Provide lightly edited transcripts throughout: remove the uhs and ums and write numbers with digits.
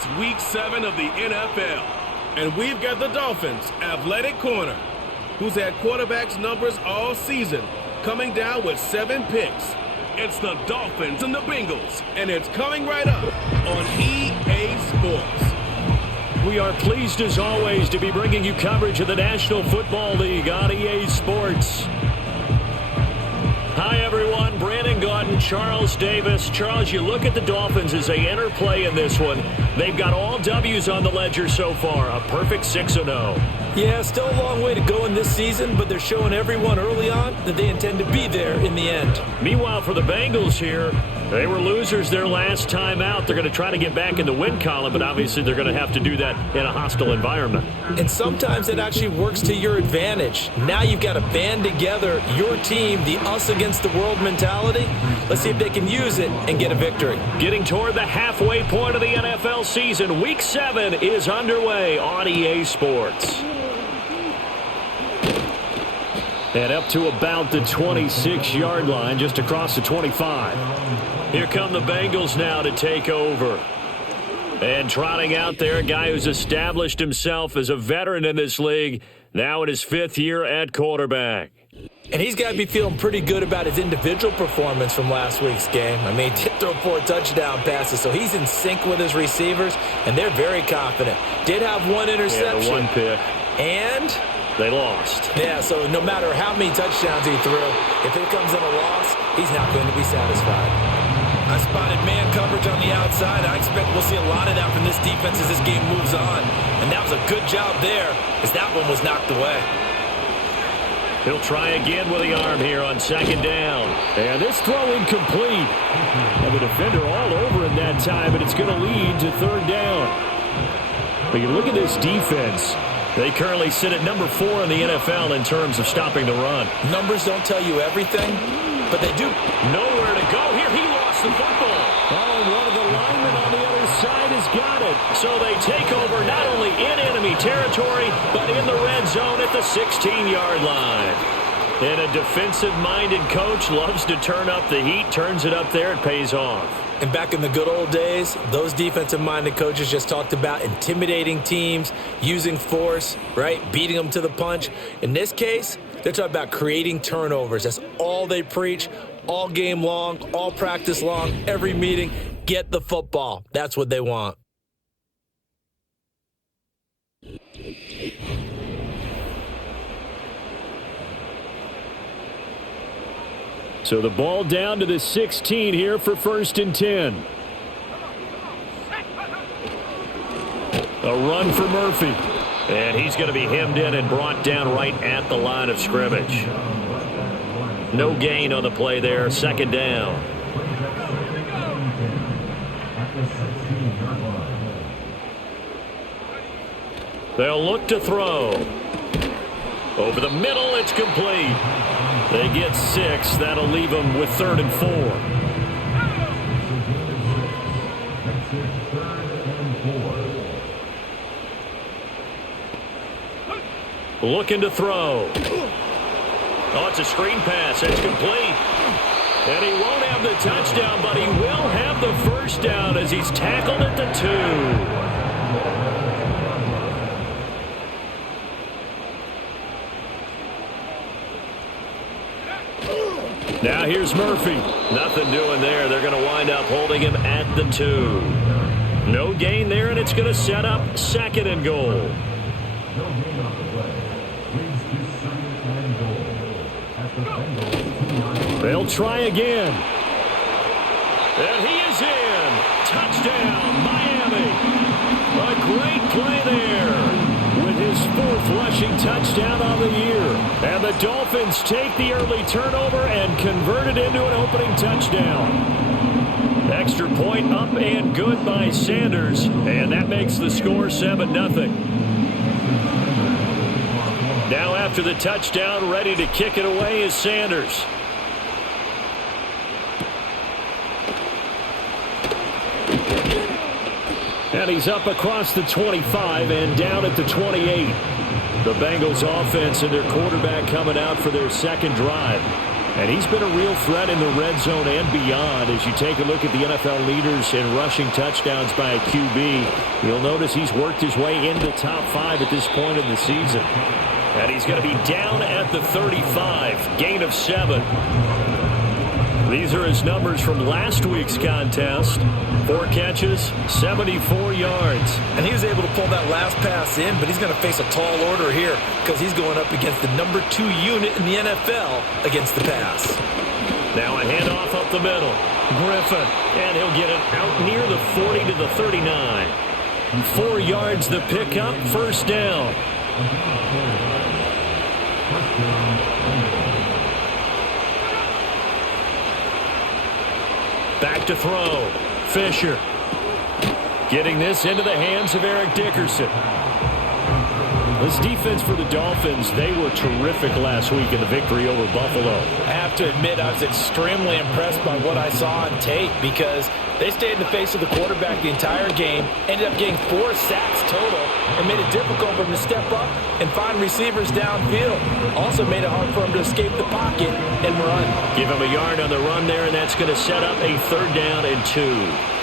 It's Week 7 of the NFL, and we've got the Dolphins' athletic corner, who's had quarterbacks numbers all season, coming down with 7 picks. It's the Dolphins and the Bengals, and it's coming right up on EA Sports. We are pleased as always to be bringing you coverage of the National Football League on EA Sports. Hi everyone, Brandon Gaudin, Charles Davis. Charles, you look at the Dolphins as they enter play in this one. They've got all W's on the ledger so far, a perfect 6-0. Yeah, still a long way to go in this season, but they're showing everyone early on that they intend to be there in the end. Meanwhile, for the Bengals here, they were losers their last time out. They're going to try to get back in the win column, but obviously they're going to have to do that in a hostile environment. And sometimes it actually works to your advantage. Now you've got to band together your team, the us against the world mentality. Let's see if they can use it and get a victory. Getting toward the halfway point of the NFL season, Week 7 is underway on EA Sports. And up to about the 26-yard line, just across the 25. Here come the Bengals now to take over. And trotting out there, a guy who's established himself as a veteran in this league, now in his 5th year at quarterback. And he's got to be feeling pretty good about his individual performance from last week's game. I mean, he did throw 4 touchdown passes, so he's in sync with his receivers, and they're very confident. Did have 1 interception. Yeah, the 1 pick. And they lost. Yeah, so no matter how many touchdowns he threw, if it comes in a loss, he's not going to be satisfied. I spotted man coverage on the outside. I expect we'll see a lot of that from this defense as this game moves on. And that was a good job there as that one was knocked away. He'll try again with the arm here on 2nd down. And this throw incomplete. And the defender all over him that time, and it's going to lead to 3rd down. But you look at this defense. They currently sit at number 4 in the NFL in terms of stopping the run. Numbers don't tell you everything, but they do. Nowhere to go here. He lost the football. Oh, one of the linemen on the other side has got it. So they take over not only in enemy territory, but in the red zone at the 16-yard line. And a defensive-minded coach loves to turn up the heat, turns it up there, it pays off. And back in the good old days, those defensive-minded coaches just talked about intimidating teams, using force, right, beating them to the punch. In this case, they're talking about creating turnovers. That's all they preach, all game long, all practice long, every meeting. Get the football. That's what they want. So the ball down to the 16 here for 1st and 10. A run for Murphy. And he's going to be hemmed in and brought down right at the line of scrimmage. No gain on the play there. 2nd down. They'll look to throw. Over the middle, it's complete. They get 6. That'll leave them with 3rd and 4. Looking to throw. Oh, it's a screen pass. It's complete. And he won't have the touchdown, but he will have the 1st down as he's tackled at the 2. Now here's Murphy. Nothing doing there. They're going to wind up holding him at the 2. No gain there, and it's going to set up 2nd and goal. They'll try again. And he is in. Touchdown, Miami. A great play there with his 4th rushing touchdown on the year. And the Dolphins take the early turnover and convert it into an opening touchdown. Extra point up and good by Sanders. And that makes the score 7-0. Now after the touchdown, ready to kick it away is Sanders. And he's up across the 25 and down at the 28. The Bengals offense and their quarterback coming out for their 2nd drive. And he's been a real threat in the red zone and beyond. As you take a look at the NFL leaders in rushing touchdowns by a QB, you'll notice he's worked his way into the top 5 at this point in the season. And he's going to be down at the 35, gain of 7. These are his numbers from last week's contest. 4 catches, 74 yards. And he was able to pull that last pass in, but he's going to face a tall order here because he's going up against the number 2 unit in the NFL against the pass. Now a handoff up the middle. Griffin, and he'll get it out near the 40 to the 39. 4 yards the pickup, first down. Back to throw. Fisher getting this into the hands of Eric Dickerson. This defense for the Dolphins, they were terrific last week in the victory over Buffalo. I have to admit, I was extremely impressed by what I saw on tape because they stayed in the face of the quarterback the entire game, ended up getting 4 sacks total, and made it difficult for him to step up and find receivers downfield. Also made it hard for him to escape the pocket and run. Give him a yard on the run there, and that's going to set up a 3rd down and 2.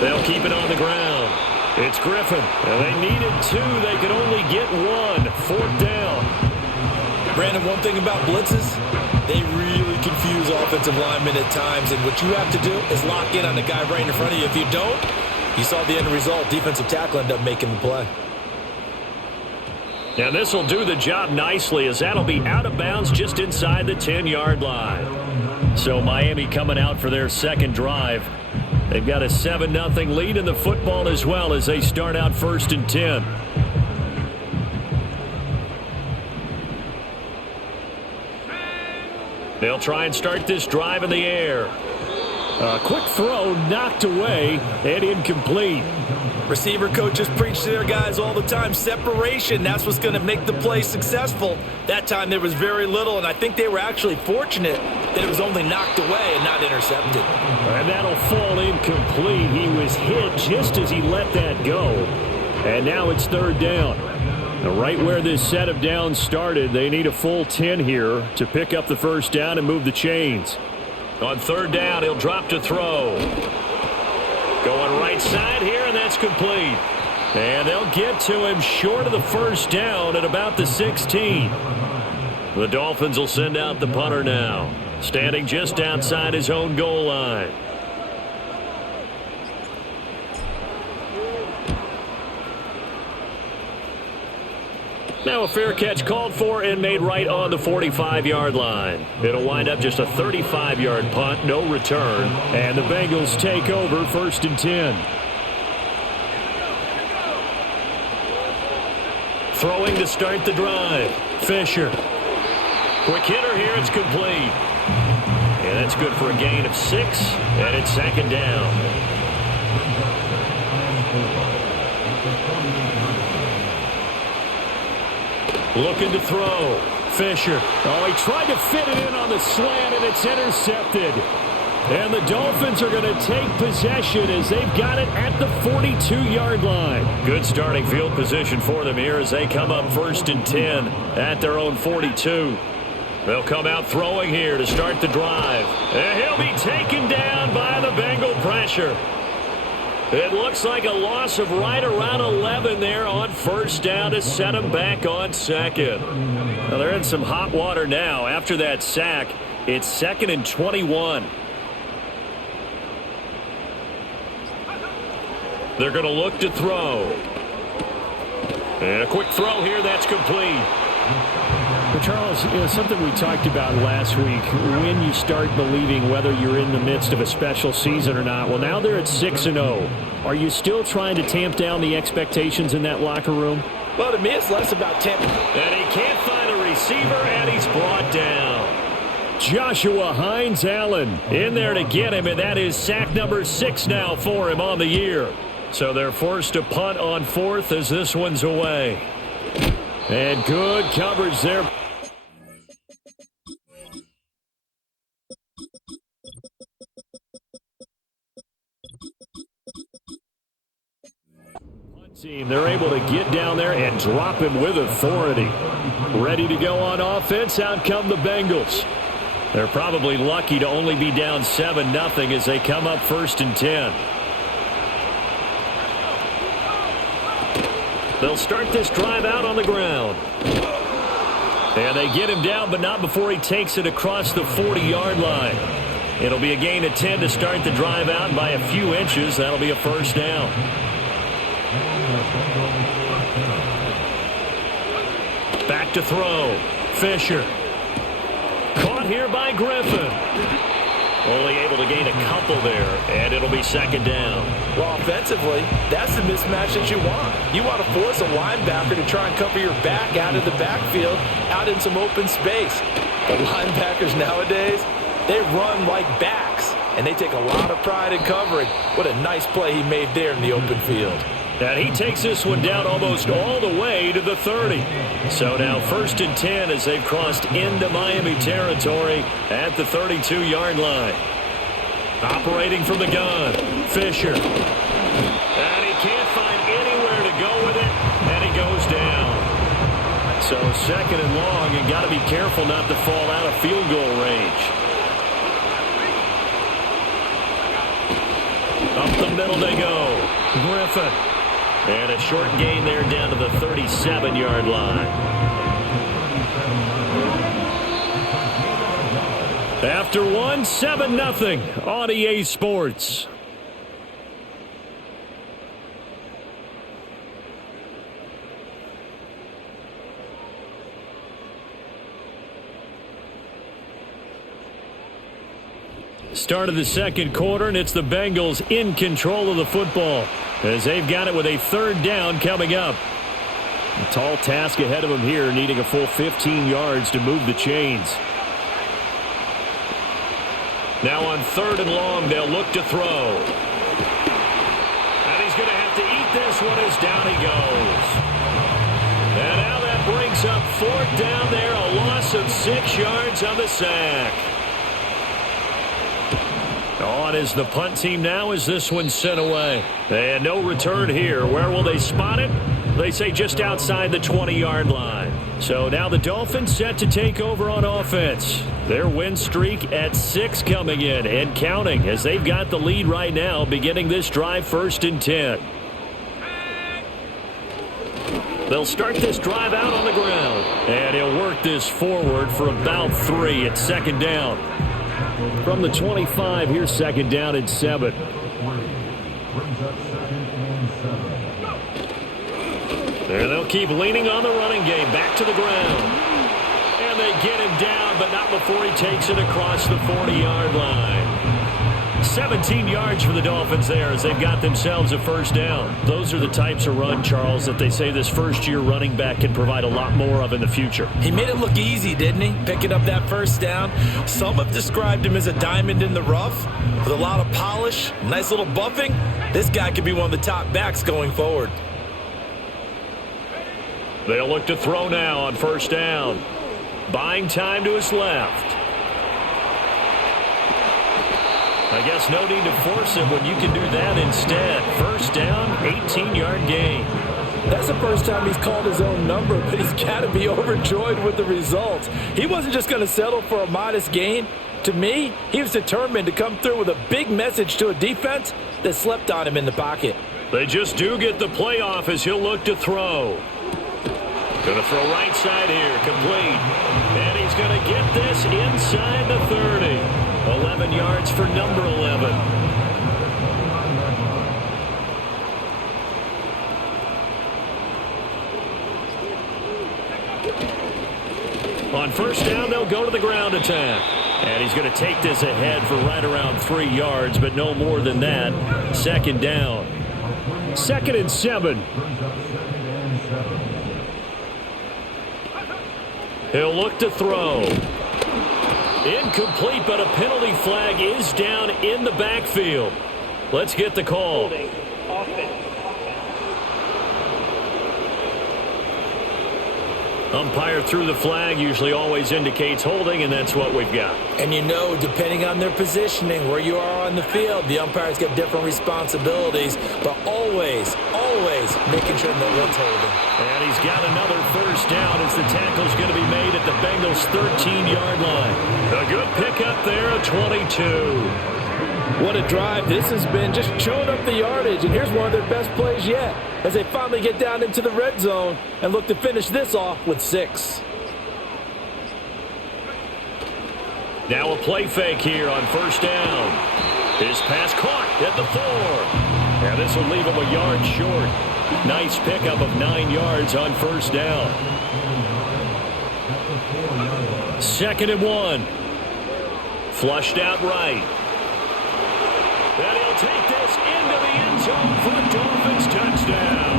They'll keep it on the ground. It's Griffin. Well, they needed 2. They could only get 1. 4th down. Brandon, one thing about blitzes, they really confuse offensive linemen at times, and what you have to do is lock in on the guy right in front of you. If you don't, you saw the end result. Defensive tackle ended up making the play. Now this will do the job nicely as that'll be out of bounds just inside the 10-yard line. So Miami coming out for their second drive. They've got a 7-0 lead in the football as well as they start out 1st and 10. They'll try and start this drive in the air. A quick throw knocked away and incomplete. Receiver coaches preach to their guys all the time. Separation, that's what's going to make the play successful. That time there was very little, and I think they were actually fortunate that it was only knocked away and not intercepted. And that'll fall incomplete. He was hit just as he let that go. And now it's 3rd down. Now right where this set of downs started, they need a full 10 here to pick up the 1st down and move the chains. On 3rd down, he'll drop to throw. Going right side here, and that's complete. And they'll get to him short of the 1st down at about the 16. The Dolphins will send out the punter now, standing just outside his own goal line. Now a fair catch called for and made right on the 45-yard line. It'll wind up just a 35-yard punt, no return. And the Bengals take over 1st and 10. Throwing to start the drive. Fisher. Quick hitter here, it's complete. And that's good for a gain of 6, and it's 2nd down. Looking to throw. Fisher. Oh, he tried to fit it in on the slant, and it's intercepted. And the Dolphins are going to take possession as they've got it at the 42-yard line. Good starting field position for them here as they come up 1st and 10 at their own 42. They'll come out throwing here to start the drive. And he'll be taken down by the Bengal pressure. It looks like a loss of right around 11 there on 1st down to set him back on 2nd. Now they're in some hot water now. After that sack, it's 2nd and 21. They're going to look to throw. And a quick throw here, that's complete. Well, Charles, something we talked about last week, when you start believing whether you're in the midst of a special season or not. Well, now they're at 6-0. Are you still trying to tamp down the expectations in that locker room? Well, to me, it's less about tamping. And he can't find a receiver, and he's brought down. Joshua Hines-Allen in there to get him, and that is sack number 6 now for him on the year. So they're forced to punt on 4th as this one's away. And good coverage there. team. They're able to get down there and drop him with authority. Ready to go on offense. Out come the Bengals. They're probably lucky to only be down 7-0 as they come up 1st and 10. They'll start this drive out on the ground. And they get him down, but not before he takes it across the 40-yard line. It'll be a gain of 10 to start the drive out by a few inches. That'll be a 1st down. Back to throw. Fisher. Caught here by Griffin. Only able to gain a couple there, and it'll be 2nd down. Well, offensively, that's the mismatch that you want. You want to force a linebacker to try and cover your back out of the backfield, out in some open space. The linebackers nowadays, they run like backs, and they take a lot of pride in covering. What a nice play he made there in the open field. And he takes this one down almost all the way to the 30. So now 1st and 10 as they've crossed into Miami territory at the 32-yard line. Operating from the gun, Fisher. And he can't find anywhere to go with it, and he goes down. So 2nd and long, and got to be careful not to fall out of field goal range. Up the middle they go. Griffin. And a short gain there down to the 37-yard line. After 7-0 on EA Sports. Start of the 2nd quarter, and it's the Bengals in control of the football as they've got it with a 3rd down coming up. A tall task ahead of them here, needing a full 15 yards to move the chains. Now on 3rd and long, they'll look to throw. And he's going to have to eat this one as down he goes. And now that brings up 4th down there, a loss of 6 yards on the sack. On is the punt team now as this one's sent away. And no return here. Where will they spot it? They say just outside the 20-yard line. So now the Dolphins set to take over on offense. Their win streak at 6 coming in and counting as they've got the lead right now beginning this drive 1st and 10. They'll start this drive out on the ground. And he'll work this forward for about 3 at 2nd down. From the 25, here's 2nd down and 7. And they'll keep leaning on the running game. Back to the ground. And they get him down, but not before he takes it across the 40-yard line. 17 yards for the Dolphins there as they've got themselves a 1st down. Those are the types of run, Charles, that they say this first-year running back can provide a lot more of in the future. He made it look easy, didn't he? Picking up that 1st down. Some have described him as a diamond in the rough with a lot of polish, nice little buffing. This guy could be one of the top backs going forward. They'll look to throw now on 1st down. Buying time to his left. I guess no need to force it when you can do that instead. 1st down, 18-yard gain. That's the first time he's called his own number, but he's got to be overjoyed with the results. He wasn't just going to settle for a modest gain. To me, he was determined to come through with a big message to a defense that slept on him in the pocket. They just do get the play off as he'll look to throw. Going to throw right side here, complete. And he's going to get this inside the 30. 11 yards for number 11. On 1st down, they'll go to the ground attack. And he's going to take this ahead for right around 3 yards, but no more than that. 2nd down. 2nd and 7. He'll look to throw. Incomplete, but a penalty flag is down in the backfield. Let's get the call. Umpire threw the flag, usually always indicates holding, and that's what we've got. And you know, depending on their positioning, where you are on the field, the umpires get different responsibilities. But always, always making sure no one's holding. And he's got another first down as the tackle's going to be made at the Bengals' 13-yard line. A good pickup there at 22. What a drive this has been, just chewing up the yardage, and here's one of their best plays yet as they finally get down into the red zone and look to finish this off with 6. Now a play fake here on first down. His pass caught at the 4. And this will leave him a yard short. Nice pickup of 9 yards on first down. 2nd and 1. Flushed out right. And he'll take this into the end zone for a Dolphins touchdown.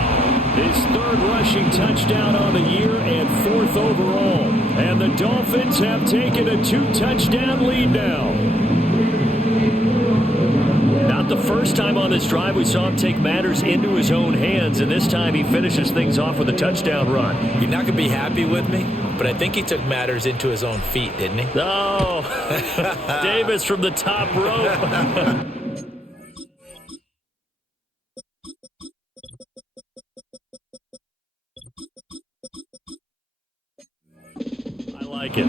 His 3rd rushing touchdown on the year and 4th overall. And the Dolphins have taken a 2-touchdown lead now. Not the first time on this drive we saw him take matters into his own hands, and this time he finishes things off with a touchdown run. You're not going to be happy with me, but I think he took matters into his own feet, didn't he? Oh, Davis from the top rope. Like it.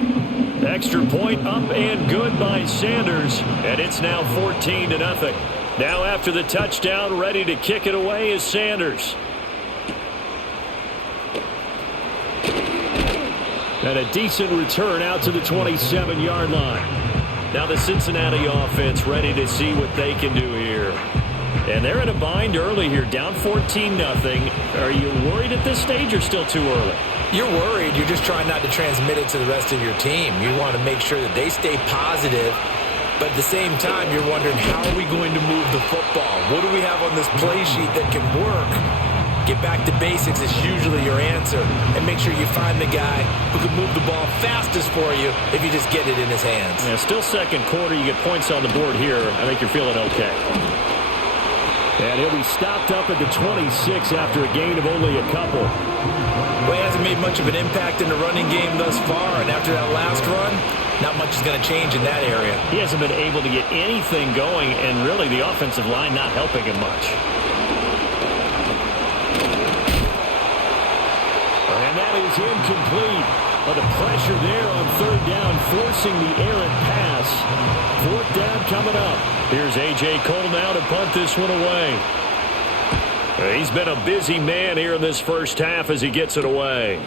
Extra point up and good by Sanders, and it's now 14-0. Now after the touchdown, ready to kick it away is Sanders. And a decent return out to the 27-yard line. Now the Cincinnati offense ready to see what they can do here. And they're in a bind early here, down 14-0. Are you worried at this stage or still too early? You're worried. You're just trying not to transmit it to the rest of your team. You want to make sure that they stay positive, but at the same time, you're wondering, how are we going to move the football? What do we have on this play sheet that can work? Get back to basics is usually your answer, and make sure you find the guy who can move the ball fastest for you if you just get it in his hands. Yeah, still second quarter. You get points on the board here. I think you're feeling okay. And he'll be stopped up at the 26 after a gain of only a couple. Well, he hasn't made much of an impact in the running game thus far, and after that last run, not much is going to change in that area. He hasn't been able to get anything going, and really the offensive line not helping him much. And that is incomplete. But the pressure there on 3rd down, forcing the errant pass. 4th down coming up. Here's A.J. Cole now to punt this one away. He's been a busy man here in this first half as he gets it away.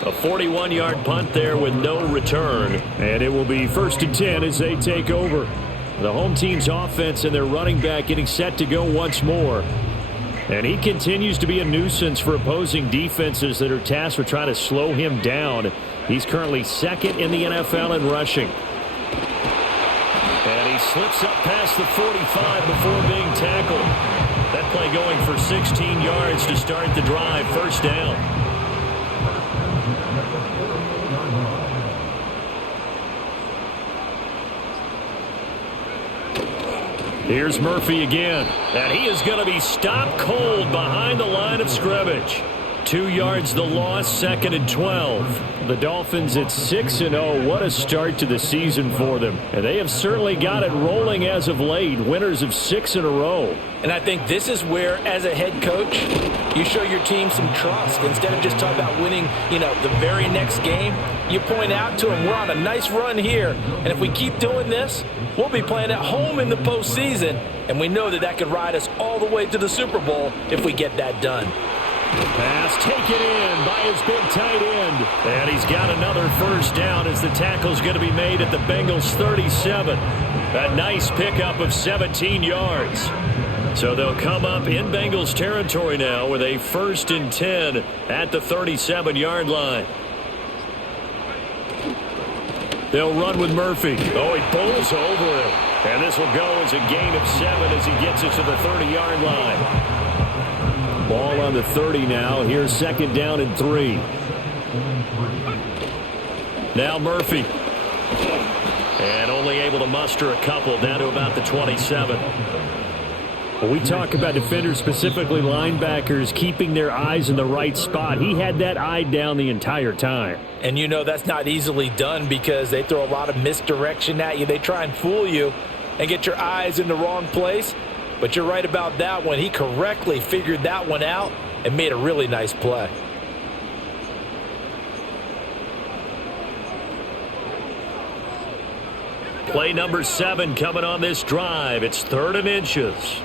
A 41-yard punt there with no return. And it will be 1st and 10 as they take over. The home team's offense and their running back getting set to go once more. And he continues to be a nuisance for opposing defenses that are tasked with trying to slow him down. He's currently 2nd in the NFL in rushing. And he slips up past the 45 before being tackled. That play going for 16 yards to start the drive. 1st down. Here's Murphy again, and he is going to be stopped cold behind the line of scrimmage. 2 yards the loss, 2nd and 12. The Dolphins at 6-0. What a start to the season for them. And they have certainly got it rolling as of late, winners of 6 in a row. And I think this is where, as a head coach, you show your team some trust. Instead of just talking about winning, the very next game, you point out to them, we're on a nice run here. And if we keep doing this, we'll be playing at home in the postseason. And we know that that could ride us all the way to the Super Bowl if we get that done. Pass taken in by his big tight end. And he's got another 1st down as the tackle's going to be made at the Bengals' 37. A nice pickup of 17 yards. So they'll come up in Bengals territory now with a 1st and 10 at the 37-yard line. They'll run with Murphy. Oh, he bowls over him. And this will go as a gain of 7 as he gets it to the 30-yard line. Ball on the 30 now. Here's 2nd down and 3. Now Murphy. And only able to muster a couple down to about the 27. When we talk about defenders, specifically linebackers, keeping their eyes in the right spot, he had that eye down the entire time. And that's not easily done because they throw a lot of misdirection at you. They try and fool you and get your eyes in the wrong place. But you're right about that one. He correctly figured that one out and made a really nice play. Play number 7 coming on this drive. It's 3rd and inches.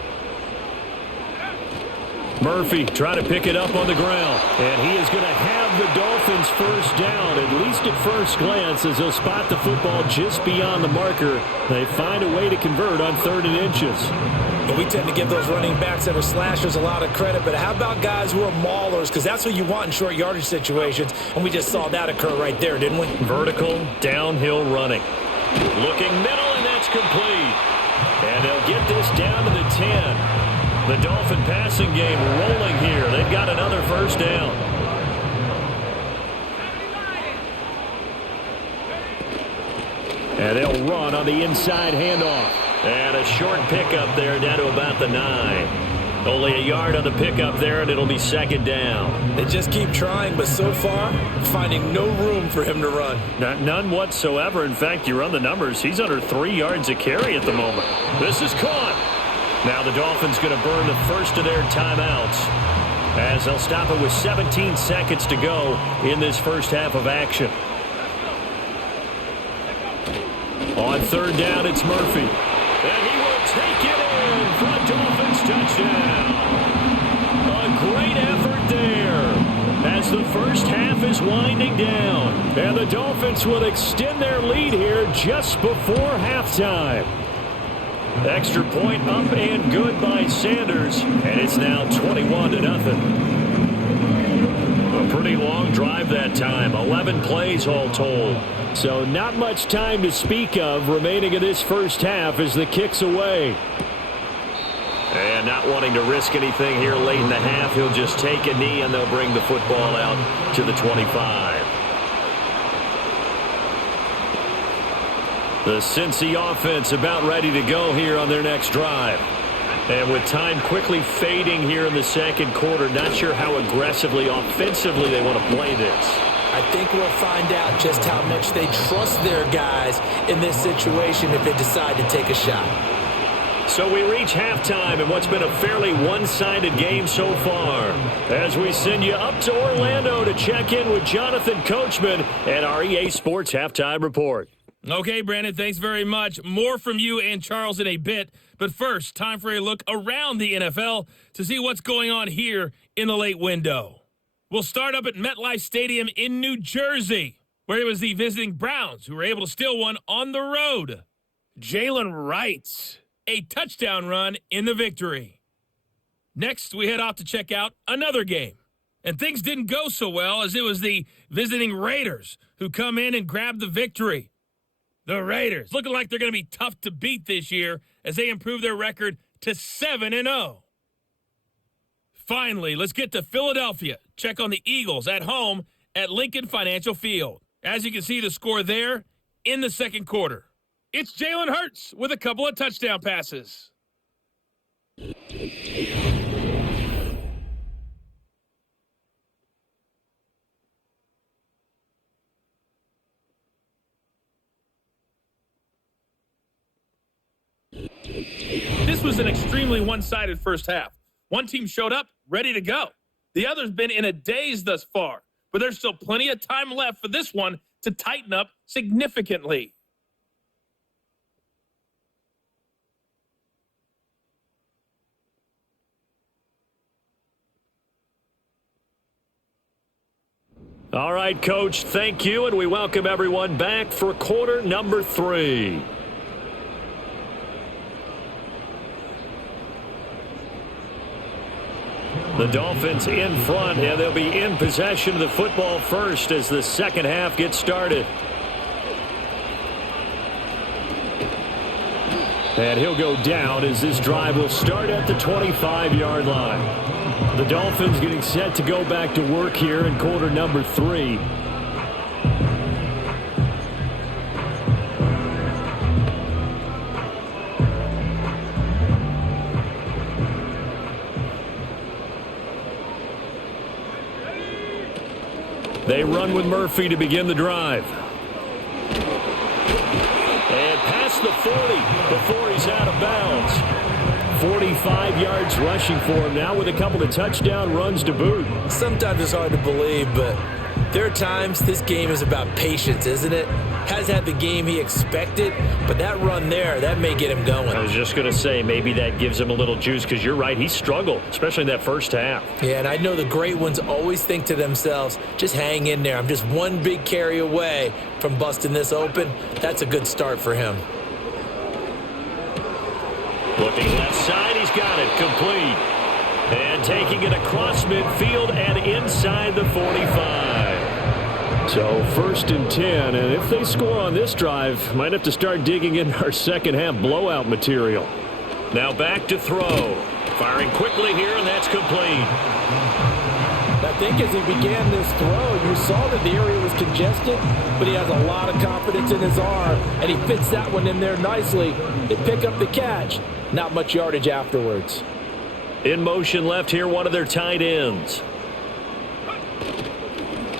Murphy trying to pick it up on the ground. And he is going to have the Dolphins first down, at least at first glance, as they'll spot the football just beyond the marker. They find a way to convert on 3rd and inches. But we tend to give those running backs that are slashers a lot of credit, but how about guys who are maulers? Because that's what you want in short yardage situations, and we just saw that occur right there, didn't we? Vertical, downhill running. Looking middle, and that's complete. And they'll get this down to the 10. The Dolphin passing game rolling here. They've got another first down. And they'll run on the inside handoff. And a short pickup there down to about the 9. Only a yard on the pickup there, and it'll be 2nd down. They just keep trying, but so far, finding no room for him to run. None whatsoever. In fact, you run the numbers. He's under 3 yards a carry at the moment. This is caught. Now the Dolphins going to burn the first of their timeouts as they'll stop it with 17 seconds to go in this first half of action. On 3rd down, it's Murphy. And he will take it in for a Dolphins touchdown. A great effort there as the first half is winding down. And the Dolphins will extend their lead here just before halftime. Extra point up and good by Sanders, and it's now 21-0. A pretty long drive that time, 11 plays all told. So not much time to speak of remaining in this first half as the kick's away. And not wanting to risk anything here late in the half, he'll just take a knee and they'll bring the football out to the 25. The Cincy offense about ready to go here on their next drive. And with time quickly fading here in the second quarter, not sure how aggressively, offensively they want to play this. I think we'll find out just how much they trust their guys in this situation if they decide to take a shot. So we reach halftime in what's been a fairly one-sided game so far. As we send you up to Orlando to check in with Jonathan Coachman and our EA Sports Halftime Report. Okay, Brandon, thanks very much. More from you and Charles in a bit. But first, time for a look around the NFL to see what's going on here in the late window. We'll start up at MetLife Stadium in New Jersey, where it was the visiting Browns who were able to steal one on the road. Jalen Wright, a touchdown run in the victory. Next, we head off to check out another game. And things didn't go so well as it was the visiting Raiders who come in and grab the victory. The Raiders looking like they're going to be tough to beat this year as they improve their record to 7-0. Finally, let's get to Philadelphia. Check on the Eagles at home at Lincoln Financial Field. As you can see the score there in the second quarter. It's Jalen Hurts with a couple of touchdown passes. This was an extremely one-sided first half. One team showed up, ready to go. The other's been in a daze thus far, but there's still plenty of time left for this one to tighten up significantly. All right, Coach, thank you, and we welcome everyone back for quarter number 3. The Dolphins in front, and they'll be in possession of the football first as the second half gets started. And he'll go down as this drive will start at the 25-yard line. The Dolphins getting set to go back to work here in quarter number 3. They run with Murphy to begin the drive. And past the 40 before he's out of bounds. 45 yards rushing for him now with a couple of touchdown runs to boot. Sometimes it's hard to believe, but there are times this game is about patience, isn't it? Has had the game he expected, but that run there, that may get him going. I was just going to say, maybe that gives him a little juice because you're right, he struggled, especially in that first half. Yeah, and I know the great ones always think to themselves, just hang in there. I'm just one big carry away from busting this open. That's a good start for him. Looking left side, he's got it complete. And taking it across midfield and inside the 45. So 1st and 10, and if they score on this drive, might have to start digging in our second half blowout material. Now back to throw. Firing quickly here, and that's complete. I think as he began this throw, you saw that the area was congested, but he has a lot of confidence in his arm, and he fits that one in there nicely. They pick up the catch. Not much yardage afterwards. In motion left here, one of their tight ends.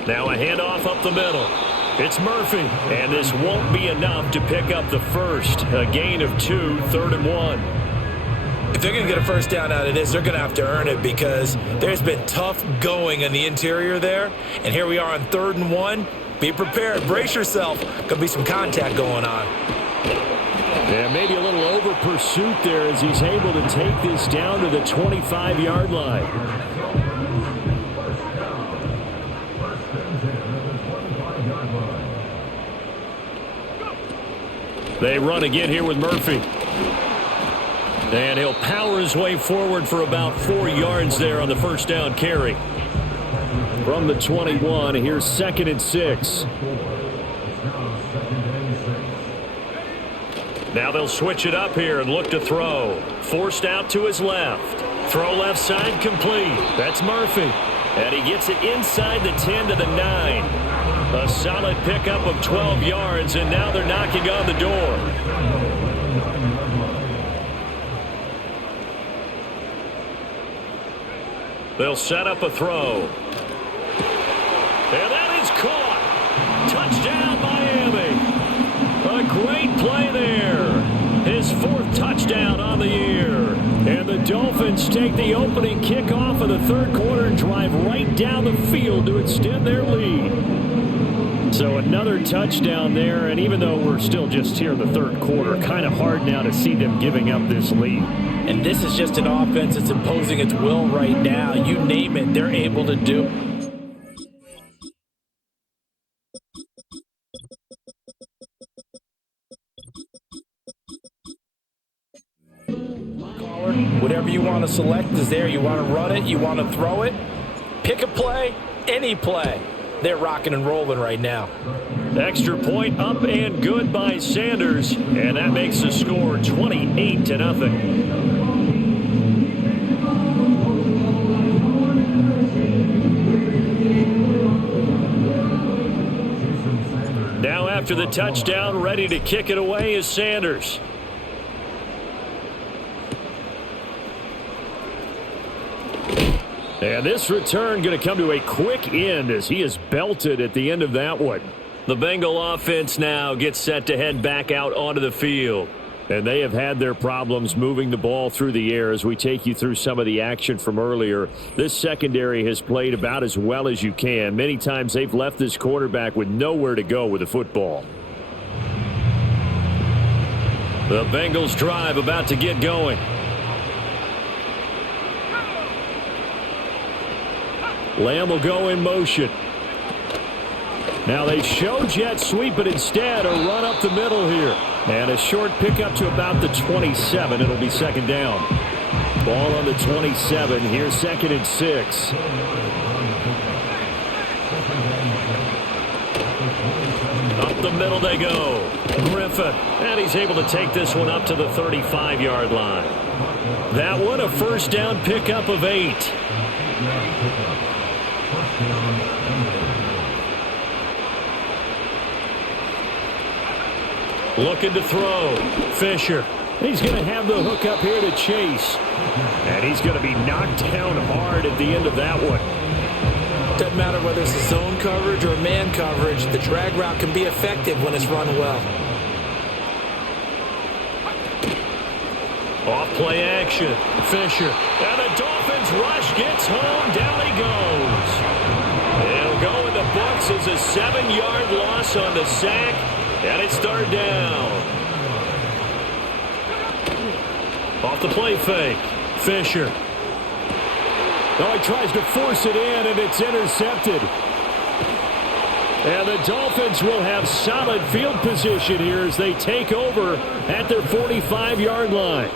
Now a handoff up the middle. It's Murphy, and this won't be enough to pick up the first. A gain of 2, 3rd and 1. If they're going to get a first down out of this, they're going to have to earn it because there's been tough going in the interior there. And here we are on 3rd and 1. Be prepared. Brace yourself. Going to be some contact going on. And maybe a little over pursuit there as he's able to take this down to the 25-yard line. They run again here with Murphy. And he'll power his way forward for about 4 yards there on the first down carry. From the 21, here's 2nd and 6. Now they'll switch it up here and look to throw. Forced out to his left. Throw left side complete. That's Murphy. And he gets it inside the 10 to the 9. A solid pickup of 12 yards, and now they're knocking on the door. They'll set up a throw. And that is caught. Touchdown, Miami. A great play there. His 4th touchdown on the year. And the Dolphins take the opening kickoff of the 3rd quarter and drive right down the field to extend their lead. So another touchdown there, and even though we're still just here in the 3rd quarter, kind of hard now to see them giving up this lead. And this is just an offense that's imposing its will right now. You name it, they're able to do. Whatever you want to select is there. You want to run it, you want to throw it. Pick a play, any play. They're rocking and rolling right now. Extra point up and good by Sanders, and that makes the score 28-0. Now after the touchdown, ready to kick it away is Sanders. And this return going to come to a quick end as he is belted at the end of that one. The Bengal offense now gets set to head back out onto the field. And they have had their problems moving the ball through the air as we take you through some of the action from earlier. This secondary has played about as well as you can. Many times they've left this quarterback with nowhere to go with the football. The Bengals drive about to get going. Lamb will go in motion. Now they show jet sweep, but instead a run up the middle here. And a short pickup to about the 27. It'll be 2nd down. Ball on the 27. Here's 2nd and 6. Up the middle they go. Griffin. And he's able to take this one up to the 35-yard line. That one a first down pickup of 8. Looking to throw. Fisher. He's going to have the hook up here to Chase. And he's going to be knocked down hard at the end of that one. Doesn't matter whether it's a zone coverage or man coverage, the drag route can be effective when it's run well. Off play action. Fisher. And the Dolphins rush gets home. Down he goes. It'll go in the books as a 7-yard loss on the sack. And it's third down. Off the play fake. Fisher. Oh, he tries to force it in, and it's intercepted. And the Dolphins will have solid field position here as they take over at their 45-yard line.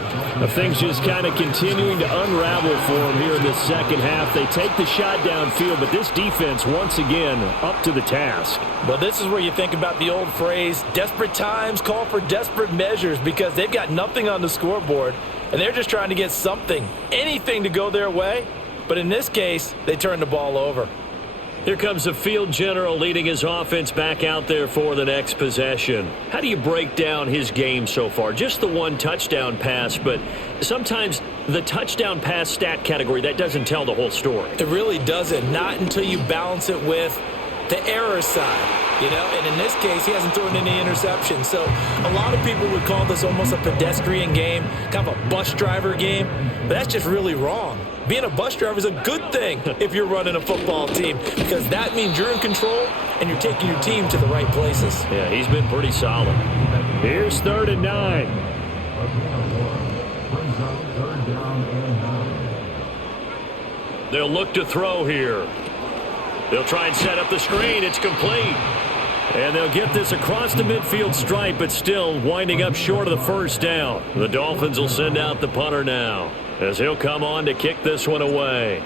Things just kind of continuing to unravel for them here in the second half. They take the shot downfield, but this defense, once again, up to the task. Well, this is where you think about the old phrase, desperate times call for desperate measures, because they've got nothing on the scoreboard, and they're just trying to get something, anything to go their way. But in this case, they turn the ball over. Here comes the field general leading his offense back out there for the next possession. How do you break down his game so far? Just the one touchdown pass, but sometimes the touchdown pass stat category, that doesn't tell the whole story. It really doesn't, not until you balance it with the error side. And in this case, he hasn't thrown any interceptions. So a lot of people would call this almost a pedestrian game, kind of a bus driver game, but that's just really wrong. Being a bus driver is a good thing if you're running a football team, because that means you're in control and you're taking your team to the right places. Yeah, he's been pretty solid. Here's 3rd and 9. They'll look to throw here. They'll try and set up the screen. It's complete. And they'll get this across the midfield stripe, but still winding up short of the first down. The Dolphins will send out the punter now, as he'll come on to kick this one away.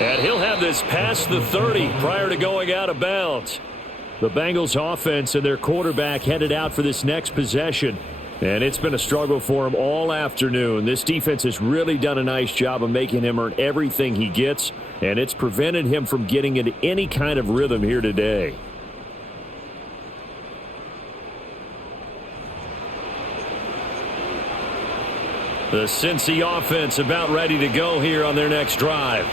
And he'll have this past the 30 prior to going out of bounds. The Bengals offense and their quarterback headed out for this next possession. And it's been a struggle for him all afternoon. This defense has really done a nice job of making him earn everything he gets, and it's prevented him from getting into any kind of rhythm here today. The Cincy offense about ready to go here on their next drive.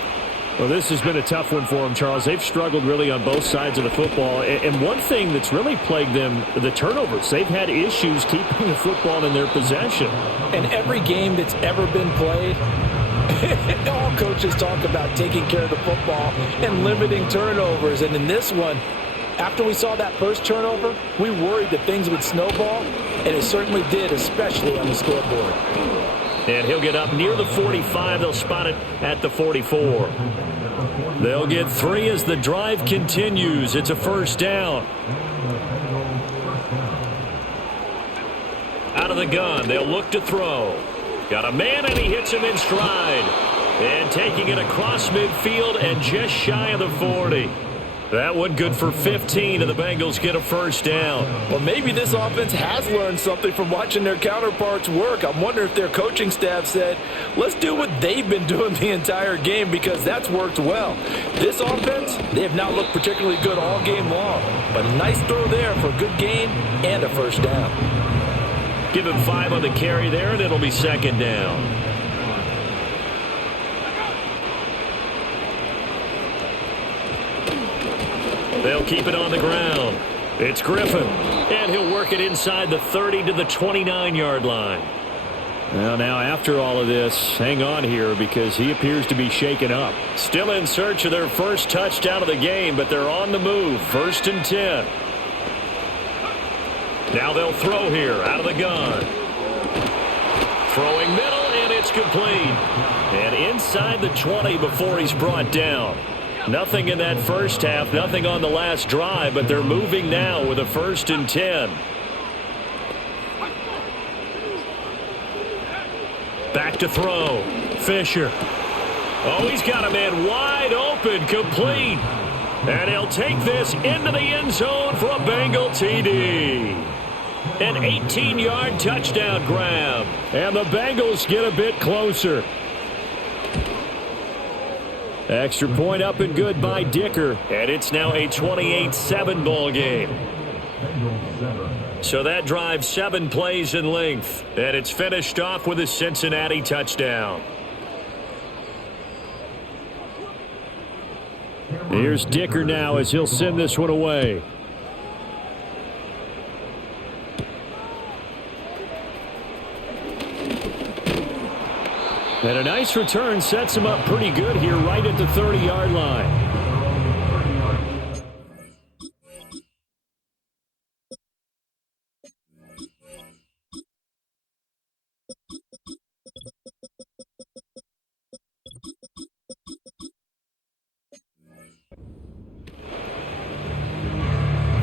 Well, this has been a tough one for them, Charles. They've struggled really on both sides of the football. And one thing that's really plagued them, the turnovers. They've had issues keeping the football in their possession. And every game that's ever been played, all coaches talk about taking care of the football and limiting turnovers. And in this one, after we saw that first turnover, we worried that things would snowball, and it certainly did, especially on the scoreboard. And he'll get up near the 45. They'll spot it at the 44. They'll get 3 as the drive continues. It's a first down. Out of the gun, they'll look to throw. Got a man, and he hits him in stride. And taking it across midfield and just shy of the 40. That one good for 15, and the Bengals get a first down. Well, maybe this offense has learned something from watching their counterparts work. I'm wondering if their coaching staff said, let's do what they've been doing the entire game, because that's worked well. This offense, they have not looked particularly good all game long, but a nice throw there for a good gain and a first down. Give him 5 on the carry there, and it'll be second down. They'll keep it on the ground. It's Griffin, and he'll work it inside the 30 to the 29-yard line. Well, now after all of this, hang on here, because he appears to be shaken up. Still in search of their first touchdown of the game, but they're on the move. 1st and 10. Now they'll throw here out of the gun. Throwing middle, and it's complete. And inside the 20 before he's brought down. Nothing in that first half, nothing on the last drive, but they're moving now with a 1st and 10. Back to throw. Fisher. Oh, he's got a man wide open, complete. And he'll take this into the end zone for a Bengal TD. An 18-yard touchdown grab. And the Bengals get a bit closer. Extra point up and good by Dicker. And it's now a 28-7 ball game. So that drive 7 plays in length. And it's finished off with a Cincinnati touchdown. Here's Dicker now as he'll send this one away. And a nice return sets him up pretty good here right at the 30-yard line.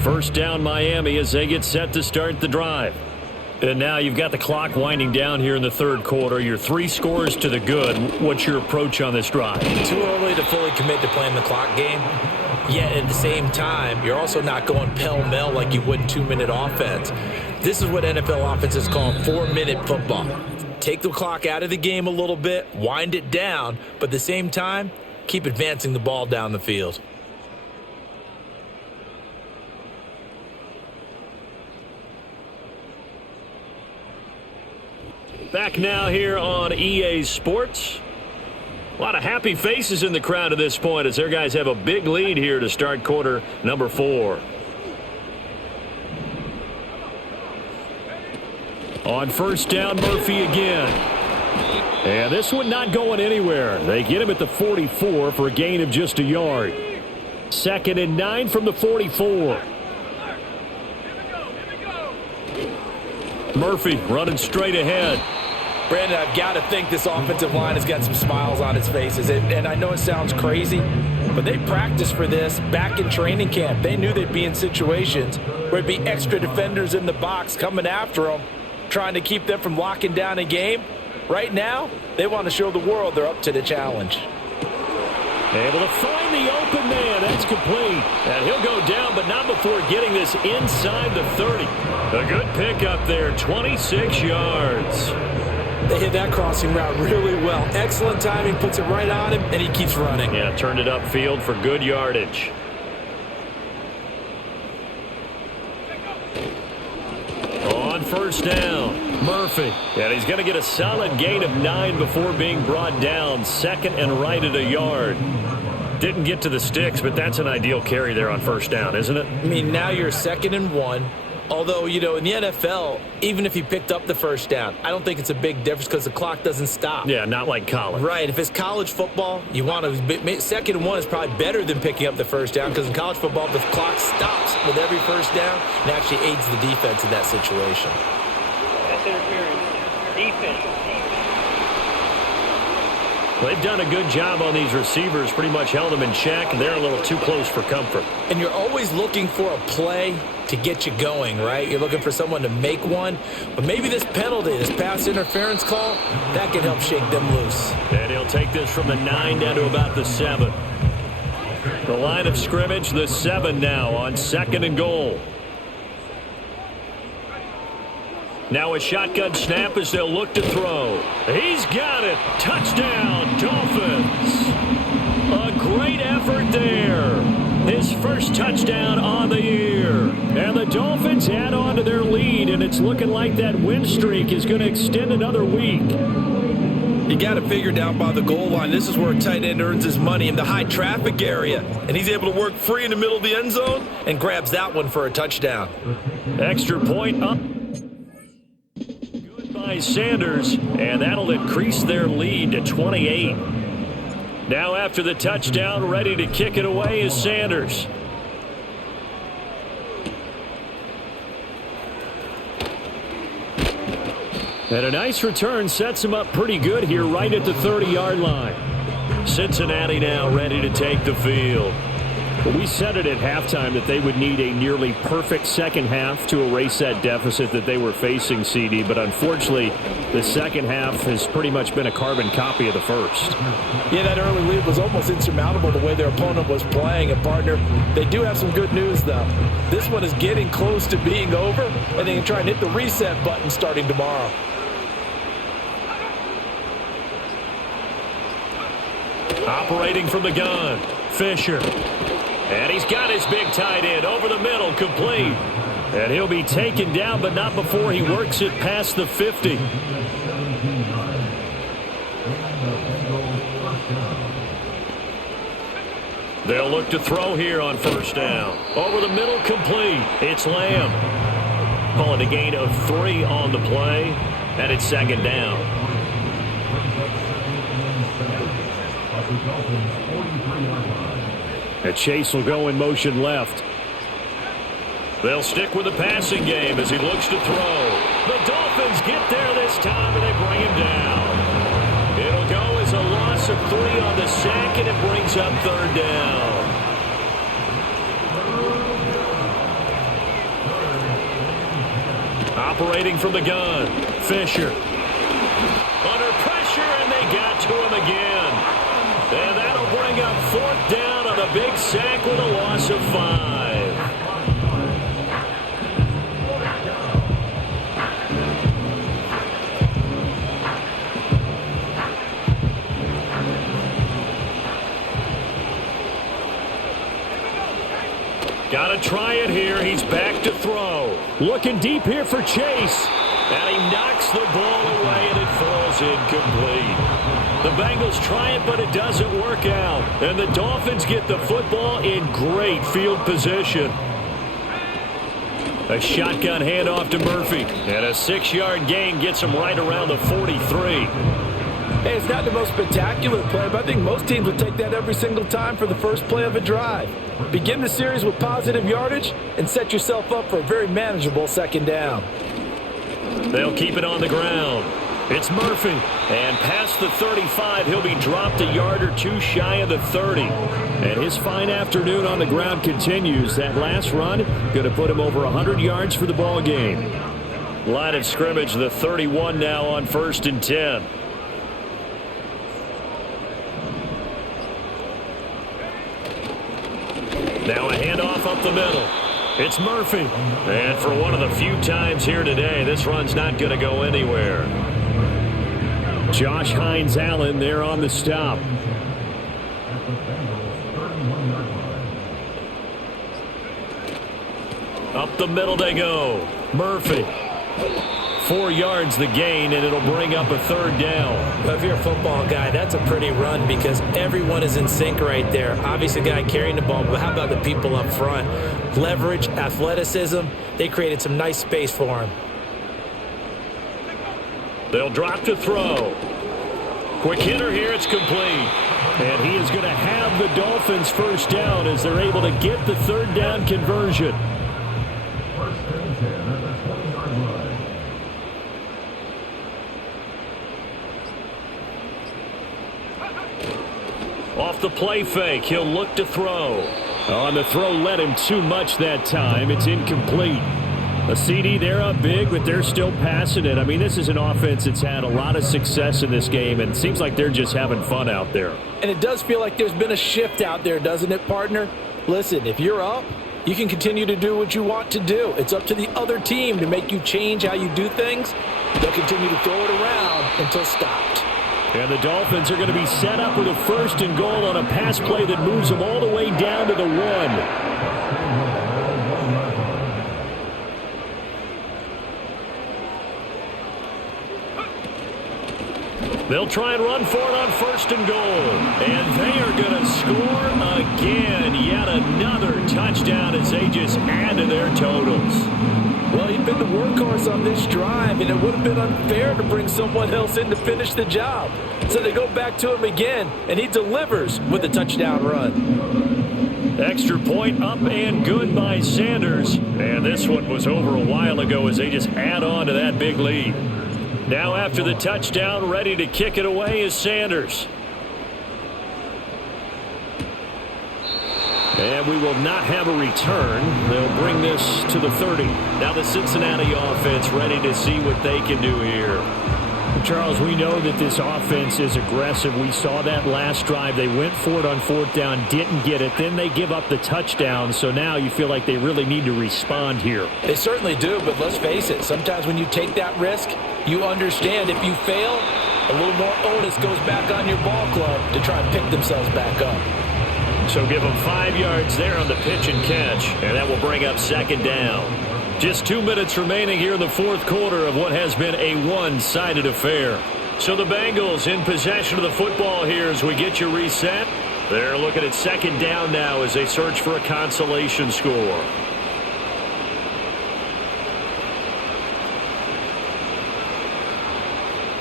First down Miami as they get set to start the drive. And now you've got the clock winding down here in the third quarter. You're 3 scores to the good. What's your approach on this drive? Too early to fully commit to playing the clock game. Yet at the same time, you're also not going pell-mell like you would in 2-minute offense. This is what NFL offenses call 4-minute football. Take the clock out of the game a little bit, wind it down, but at the same time, keep advancing the ball down the field. Back now here on EA Sports. A lot of happy faces in the crowd at this point as their guys have a big lead here to start quarter number 4. On first down, Murphy again. And this one not going anywhere. They get him at the 44 for a gain of just a yard. 2nd and 9 from the 44. Murphy running straight ahead. Brandon, I've got to think this offensive line has got some smiles on its faces. And I know it sounds crazy, but they practiced for this back in training camp. They knew they'd be in situations where there'd be extra defenders in the box coming after them, trying to keep them from locking down a game. Right now, they want to show the world they're up to the challenge. Able to find the open man. That's complete. And he'll go down, but not before getting this inside the 30. A good pickup there, 26 yards. They hit that crossing route really well. Excellent timing, puts it right on him, and he keeps running. Yeah, turned it upfield for good yardage. On first down, Murphy. And he's going to get a solid gain of 9 before being brought down. 2nd and right at a yard. Didn't get to the sticks, but that's an ideal carry there on first down, isn't it? I mean, now you're 2nd and 1. Although, you know, in the NFL, even if you picked up the first down, I don't think it's a big difference because the clock doesn't stop. Yeah, not like college. Right. If it's college football, you want to 2nd and 1 is probably better than picking up the first down because in college football, the clock stops with every first down and actually aids the defense in that situation. That's interference. Defense. They've done a good job on these receivers, pretty much held them in check, and they're a little too close for comfort. And you're always looking for a play to get you going, right? You're looking for someone to make one. But maybe this penalty, this pass interference call, that can help shake them loose. And he'll take this from the 9 down to about the 7. The line of scrimmage, the 7 now on 2nd and goal. Now a shotgun snap as they'll look to throw. He's got it. Touchdown, Dolphins. A great effort there. His first touchdown on the year. And the Dolphins add on to their lead, and it's looking like that win streak is going to extend another week. You got to figure down by the goal line. This is where a tight end earns his money in the high traffic area. And he's able to work free in the middle of the end zone and grabs that one for a touchdown. Extra point up. By Sanders, and that'll increase their lead to 28. Now after the touchdown, ready to kick it away is Sanders. And a nice return sets him up pretty good here right at the 30-yard line. Cincinnati now ready to take the field. But we said it at halftime that they would need a nearly perfect second half to erase that deficit that they were facing, CD. But unfortunately, the second half has pretty much been a carbon copy of the first. Yeah, that early lead was almost insurmountable the way their opponent was playing. And, partner, they do have some good news, though. This one is getting close to being over, and they can try and hit the reset button starting tomorrow. Operating from the gun, Fisher. And he's got his big tight end over the middle, complete. And he'll be taken down, but not before he works it past the 50. They'll look to throw here on first down. Over the middle, complete. It's Lamb. Calling a gain of 3 on the play, and it's second down. And Chase will go in motion left. They'll stick with the passing game as he looks to throw. The Dolphins get there this time, and they bring him down. It'll go as a loss of 3 on the sack, and it brings up third down. Operating from the gun, Fisher. Under pressure, and they got to him again. And that'll bring up fourth down on a big sack with a loss of 5. Got to try it here. He's back to throw. Looking deep here for Chase. And he knocks the ball away, and it falls incomplete. The Bengals try it, but it doesn't work out. And the Dolphins get the football in great field position. A shotgun handoff to Murphy. And a 6-yard gain gets him right around the 43. Hey, it's not the most spectacular play, but I think most teams will take that every single time for the first play of a drive. Begin the series with positive yardage and set yourself up for a very manageable second down. They'll keep it on the ground. It's Murphy. And past the 35, he'll be dropped a yard or 2 shy of the 30. And his fine afternoon on the ground continues. That last run going to put him over 100 yards for the ball game. Line of scrimmage, the 31 now on 1st and 10. Now a handoff up the middle. It's Murphy. And for one of the few times here today, this run's not going to go anywhere. Josh Hines-Allen there on the stop. Up the middle they go. Murphy. 4 yards the gain, and it'll bring up a third down. Well, if you're a football guy, that's a pretty run because everyone is in sync right there. Obviously, the guy carrying the ball, but how about the people up front? Leverage, athleticism, they created some nice space for him. They'll drop to throw. Quick hitter here, it's complete. And he is going to have the Dolphins first down as they're able to get the third down conversion. Off the play fake, he'll look to throw. On the throw, led him too much that time. It's incomplete. A CD, they're up big, but they're still passing it. I mean, this is an offense that's had a lot of success in this game, and it seems like they're just having fun out there. And it does feel like there's been a shift out there, doesn't it, partner? Listen, if you're up, you can continue to do what you want to do. It's up to the other team to make you change how you do things. They'll continue to throw it around until stopped. And the Dolphins are going to be set up with a 1st and goal on a pass play that moves them all the way down to the 1. They'll try and run for it on 1st and goal. And they are going to score again. Yet another touchdown as they just add to their totals. Well, he'd been the workhorse on this drive, and it would have been unfair to bring someone else in to finish the job. So they go back to him again, and he delivers with a touchdown run. Extra point up and good by Sanders. And this one was over a while ago as they just add on to that big lead. Now after the touchdown, ready to kick it away is Sanders. And we will not have a return. They'll bring this to the 30. Now the Cincinnati offense ready to see what they can do here. Charles, we know that this offense is aggressive. We saw that last drive. They went for it on 4th down, didn't get it. Then they give up the touchdown. So now you feel like they really need to respond here. They certainly do, but let's face it. Sometimes when you take that risk, you understand if you fail, a little more onus goes back on your ball club to try and pick themselves back up. So give them 5 yards there on the pitch and catch, and that will bring up 2nd down. Just 2 minutes remaining here in the 4th quarter of what has been a one-sided affair. So the Bengals in possession of the football here as we get you reset. They're looking at second down now as they search for a consolation score.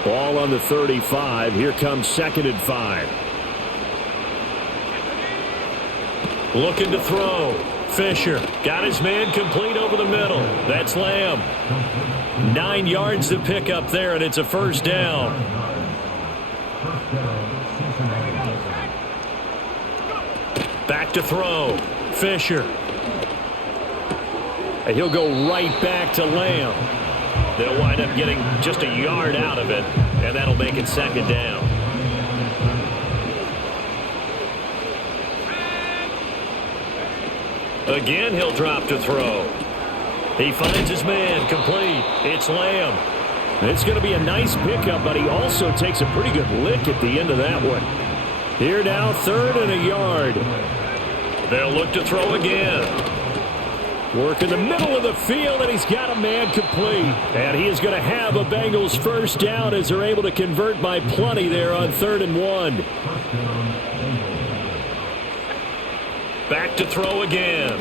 Ball on the 35. Here comes 2nd and 5. Looking to throw. Fisher got his man complete over the middle. That's Lamb. 9 yards to pick up there, and it's a first down. Back to throw. Fisher. And he'll go right back to Lamb. They'll wind up getting just a yard out of it, and that'll make it second down. Again, he'll drop to throw. He finds his man complete. It's Lamb. It's going to be a nice pickup, but he also takes a pretty good lick at the end of that one. Here now, 3rd and a yard. They'll look to throw again. Work in the middle of the field, and he's got a man complete. And he is going to have a Bengals first down as they're able to convert by plenty there on 3rd and 1. Back to throw again.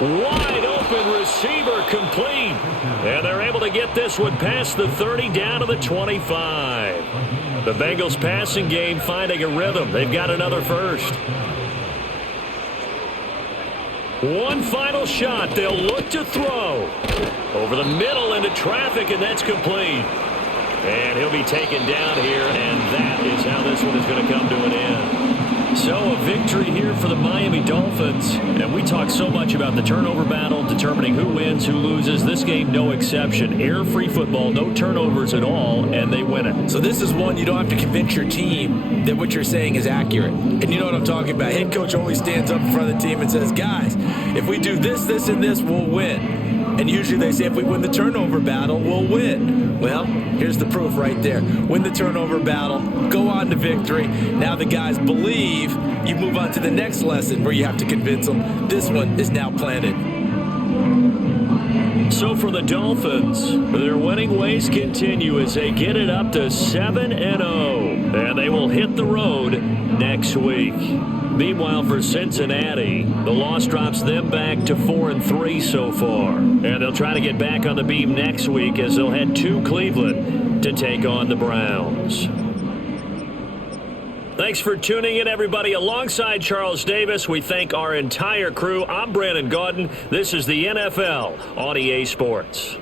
Wide open receiver complete. And they're able to get this one past the 30 down to the 25. The Bengals passing game finding a rhythm. They've got another first. One final shot. They'll look to throw. Over the middle into traffic, and that's complete. And he'll be taken down here, and that is how this one is going to come to an end. So a victory here for the Miami Dolphins. And we talk so much about the turnover battle, determining who wins, who loses. This game, no exception. Error-free football, no turnovers at all, and they win it. So this is one you don't have to convince your team that what you're saying is accurate. And you know what I'm talking about. Head coach always stands up in front of the team and says, guys, if we do this, this, and this, we'll win. And usually they say if we win the turnover battle, we'll win. Well, here's the proof right there. Win the turnover battle, go on to victory. Now the guys believe. You move on to the next lesson where you have to convince them. This one is now planted. So for the Dolphins, their winning ways continue as they get it up to 7-0. And they will hit the road next week. Meanwhile, for Cincinnati, the loss drops them back to 4-3 so far. And they'll try to get back on the beam next week as they'll head to Cleveland to take on the Browns. Thanks for tuning in, everybody. Alongside Charles Davis, we thank our entire crew. I'm Brandon Gaudin. This is the NFL on EA Sports.